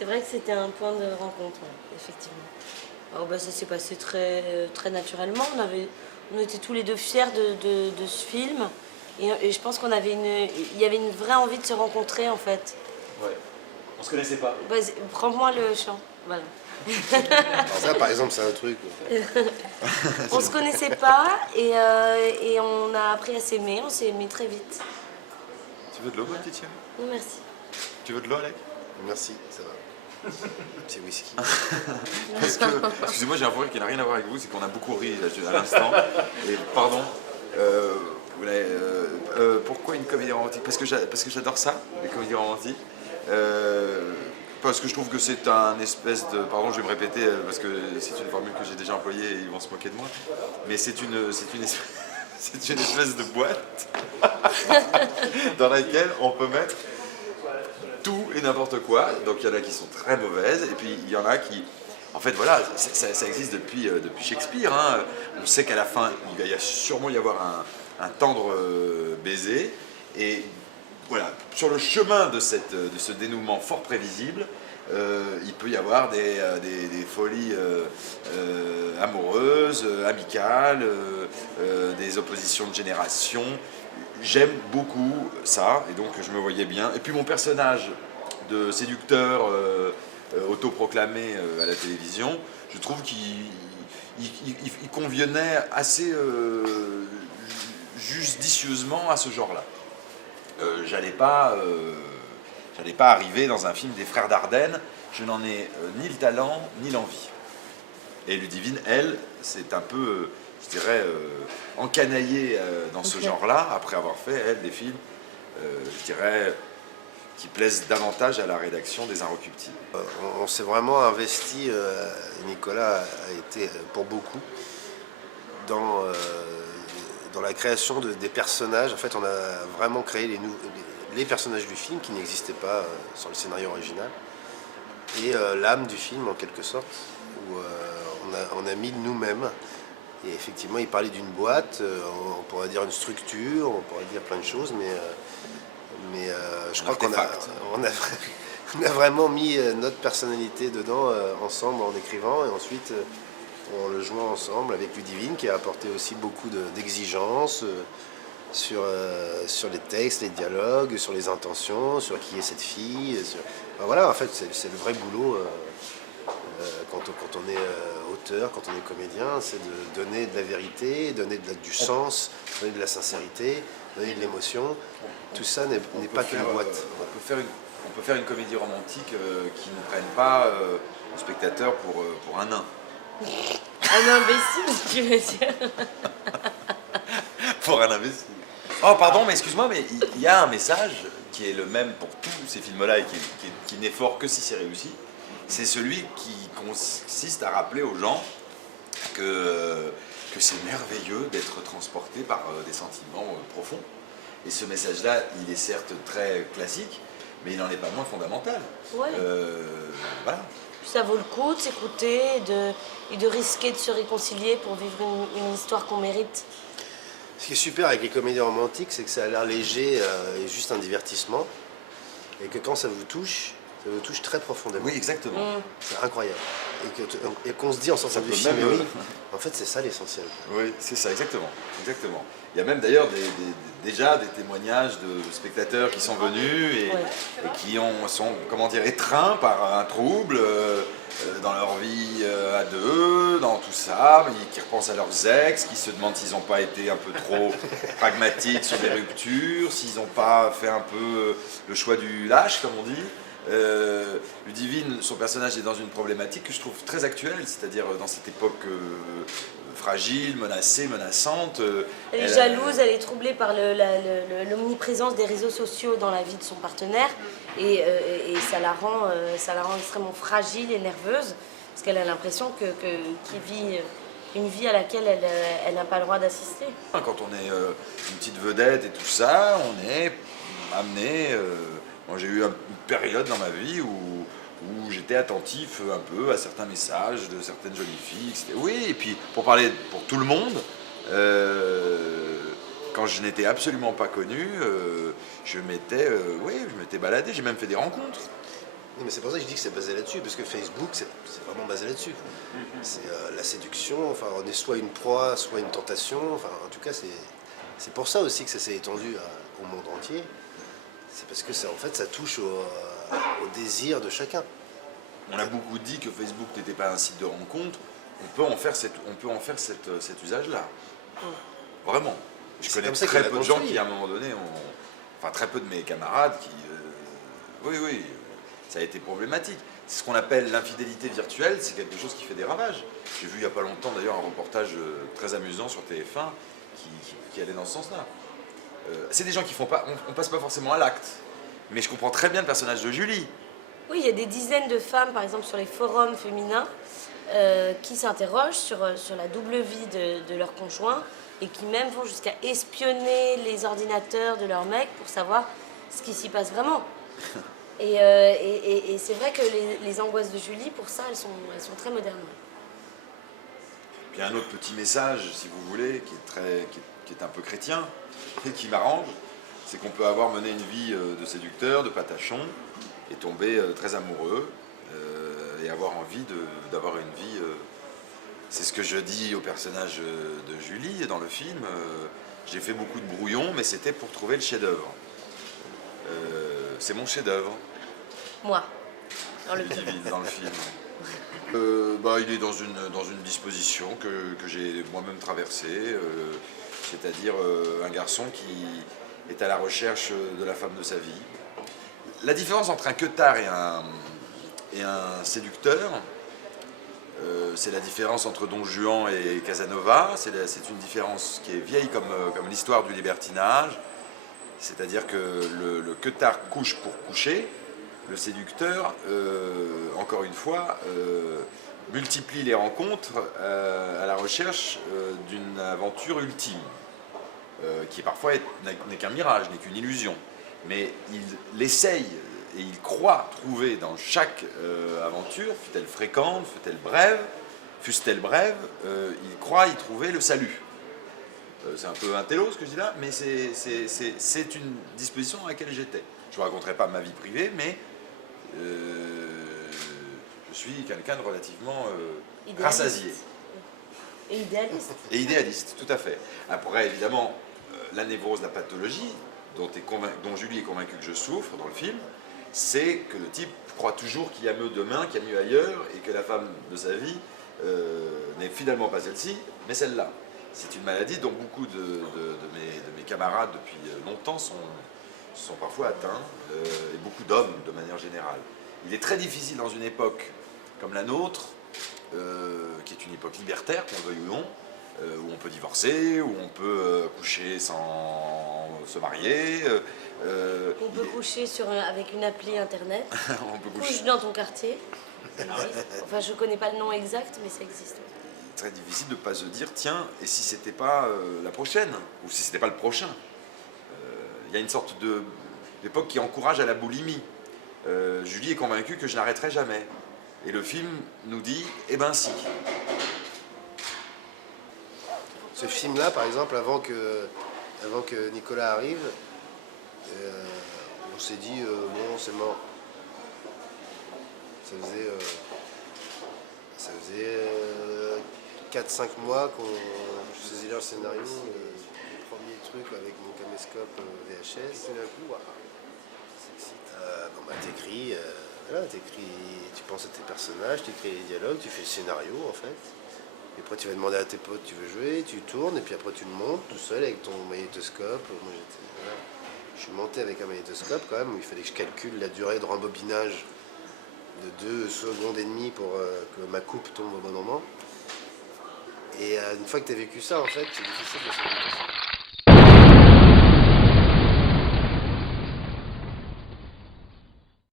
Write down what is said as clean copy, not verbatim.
C'est vrai que c'était un point de rencontre, ouais, effectivement. Alors, bah, ça s'est passé très naturellement. On était tous les deux fiers de ce film. Et je pense il y avait une vraie envie de se rencontrer en fait. Ouais. On se connaissait pas. Vas-y, prends-moi le chant. Voilà. Alors ça, par exemple, c'est un truc. On se connaissait pas et on a appris à s'aimer. On s'est aimé très vite. Tu veux de l'eau, ma petite chérie? Non, merci. Tu veux de l'eau, Alec? Merci, ça va. C'est whisky. Parce que, excusez-moi, j'ai un problème qui n'a rien à voir avec vous, c'est qu'on a beaucoup ri à l'instant. Et pardon, pourquoi une comédie romantique? Parce que j'adore ça, les comédies romantiques. Parce que je trouve que c'est un espèce de... Pardon, je vais me répéter parce que c'est une formule que j'ai déjà employée et ils vont se moquer de moi. Mais c'est une espèce de boîte dans laquelle on peut mettre tout et n'importe quoi. Donc il y en a qui sont très mauvaises et puis il y en a qui... En fait voilà, ça existe depuis Shakespeare. Hein. On sait qu'à la fin, il va sûrement y avoir un tendre baiser. Et voilà, sur le chemin de ce dénouement fort prévisible, il peut y avoir des folies amoureuses, amicales, des oppositions de génération. J'aime beaucoup ça, et donc je me voyais bien. Et puis mon personnage de séducteur autoproclamé à la télévision, je trouve qu'il convenait assez judicieusement à ce genre-là. J'allais pas arriver dans un film des frères Dardenne, je n'en ai ni le talent ni l'envie. Et Ludivine, elle, c'est un peu, je dirais, encanaillée dans ce genre-là, après avoir fait, elle, des films, je dirais, qui plaisent davantage à la rédaction des Inrecuptibles. On s'est vraiment investi, Nicolas a été pour beaucoup, dans la création des personnages. En fait, on a vraiment créé les personnages du film qui n'existaient pas sur le scénario original. Et l'âme du film, en quelque sorte, où on a mis de nous-mêmes. Et effectivement, il parlait d'une boîte, on pourrait dire une structure, on pourrait dire plein de choses, mais je crois qu'on a vraiment mis notre personnalité dedans ensemble en écrivant, et ensuite en le jouant ensemble avec Ludivine, qui a apporté aussi beaucoup d'exigences sur les textes, les dialogues, sur les intentions, sur qui est cette fille. Enfin, voilà, en fait, c'est le vrai boulot quand on est auteur, quand on est comédien, c'est de donner de la vérité, donner du sens, donner de la sincérité, donner de l'émotion. Tout ça n'est pas qu'une boîte. On peut faire une comédie romantique qui ne prenne pas le spectateur pour un nain. Un imbécile, tu veux dire? Pour un imbécile. Oh pardon, mais excuse-moi, mais il y a un message qui est le même pour tous ces films-là et qui n'est fort que si c'est réussi. C'est celui qui consiste à rappeler aux gens que c'est merveilleux d'être transporté par des sentiments profonds. Et ce message-là, il est certes très classique, mais il n'en est pas moins fondamental. Ouais. Voilà. Ça vaut le coup de s'écouter et de risquer de se réconcilier pour vivre une histoire qu'on mérite. Ce qui est super avec les comédies romantiques, c'est que ça a l'air léger et juste un divertissement. Et que quand ça vous touche très profondément. Oui, exactement. C'est incroyable. Et qu'on se dit en sortant du film, mais oui, en fait c'est ça l'essentiel. Oui, c'est ça, exactement. Exactement. Il y a même d'ailleurs déjà des témoignages de spectateurs qui sont venus et qui sont, comment dire, étreints par un trouble dans leur vie à deux, dans tout ça, qui repensent à leurs ex, qui se demandent s'ils n'ont pas été un peu trop pragmatiques sur les ruptures, s'ils n'ont pas fait un peu le choix du lâche, comme on dit. Ludivine, son personnage est dans une problématique que je trouve très actuelle, c'est-à-dire dans cette époque fragile, menacée, menaçante. Elle est jalouse, elle est troublée par l'omniprésence des réseaux sociaux dans la vie de son partenaire et ça la rend extrêmement fragile et nerveuse parce qu'elle a l'impression qu'il vit une vie à laquelle elle n'a pas le droit d'assister. Quand on est une petite vedette et tout ça, on est amené... Moi, j'ai eu une période dans ma vie où j'étais attentif un peu à certains messages de certaines jolies filles, etc. Oui, et puis pour parler pour tout le monde, quand je n'étais absolument pas connu, je m'étais baladé, j'ai même fait des rencontres. Non, mais c'est pour ça que je dis que c'est basé là-dessus, parce que Facebook, c'est vraiment basé là-dessus. C'est la séduction, enfin, on est soit une proie, soit une tentation, enfin, en tout cas, c'est pour ça aussi que ça s'est étendu au monde entier. C'est parce que ça, en fait, ça touche au désir de chacun. On a beaucoup dit que Facebook n'était pas un site de rencontre. On peut en faire, cet usage-là. Vraiment. Je C'est connais comme ça très qu'il a peu de gens construit. qui, à un moment donné, enfin très peu de mes camarades qui... oui, ça a été problématique. C'est ce qu'on appelle l'infidélité virtuelle, c'est quelque chose qui fait des ravages. J'ai vu il n'y a pas longtemps d'ailleurs un reportage très amusant sur TF1 qui allait dans ce sens-là. C'est des gens qui font pas... On passe pas forcément à l'acte. Mais je comprends très bien le personnage de Julie. Oui, il y a des dizaines de femmes, par exemple, sur les forums féminins, qui s'interrogent sur la double vie de leur conjoint et qui même vont jusqu'à espionner les ordinateurs de leur mec pour savoir ce qui s'y passe vraiment. Et c'est vrai que les angoisses de Julie, pour ça, elles sont très modernes. Puis un autre petit message, si vous voulez, qui est un peu chrétien et qui m'arrange, c'est qu'on peut avoir mené une vie de séducteur, de patachon, et tomber très amoureux, et avoir envie d'avoir une vie... c'est ce que je dis au personnage de Julie dans le film. J'ai fait beaucoup de brouillons, mais c'était pour trouver le chef-d'œuvre. C'est mon chef-d'œuvre. Moi, dans le Dans le film. Il est dans une disposition que j'ai moi-même traversée, c'est-à-dire un garçon qui est à la recherche de la femme de sa vie. La différence entre un queutard et un séducteur, c'est la différence entre Don Juan et Casanova. C'est une différence qui est vieille comme l'histoire du libertinage, c'est-à-dire que le queutard couche pour coucher. Le séducteur, encore une fois, multiplie les rencontres à la recherche d'une aventure ultime, qui parfois n'est qu'un mirage, n'est qu'une illusion. Mais il essaye et il croit trouver dans chaque aventure, fût-elle fréquente, fût-elle brève, il croit y trouver le salut. C'est un peu un télo ce que je dis là, mais c'est une disposition dans laquelle j'étais. Je ne vous raconterai pas ma vie privée, mais je suis quelqu'un de relativement rassasié. Et idéaliste. Et idéaliste, tout à fait. Après, évidemment, la névrose, la pathologie, dont Julie est convaincue que je souffre dans le film, c'est que le type croit toujours qu'il y a mieux demain, qu'il y a mieux ailleurs, et que la femme de sa vie n'est finalement pas celle-ci, mais celle-là. C'est une maladie dont beaucoup de mes camarades depuis longtemps sont parfois atteints, et beaucoup d'hommes de manière générale. Il est très difficile dans une époque comme la nôtre, qui est une époque libertaire, qu'on le veuille ou non, où on peut divorcer, où on peut coucher sans se marier. On peut coucher avec une appli internet. On peut Couche dans ton quartier. Ça existe. Enfin, je connais pas le nom exact, mais ça existe. C'est très difficile de ne pas se dire, tiens, et si c'était pas la prochaine, ou si c'était pas le prochain. Il y a une sorte d'époque qui encourage à la boulimie. Julie est convaincue que je n'arrêterai jamais. Et le film nous dit, eh ben si. Ce film-là, par exemple, avant que Nicolas arrive, on s'est dit, bon, c'est mort. Ça faisait 4-5 mois qu'on faisait le scénario, le premier truc avec mon caméscope VHS. Et d'un coup, waouh, t'écris, voilà, tu penses à tes personnages, tu écris les dialogues, tu fais le scénario en fait. Et après tu vas demander à tes potes, tu veux jouer, tu tournes, et puis après tu le montes tout seul avec ton magnétoscope. Moi je suis monté avec un magnétoscope quand même, où il fallait que je calcule la durée de rembobinage de 2 secondes et demie pour que ma coupe tombe au bon moment. Et une fois que tu as vécu ça, en fait, c'est difficile de s'en sortir.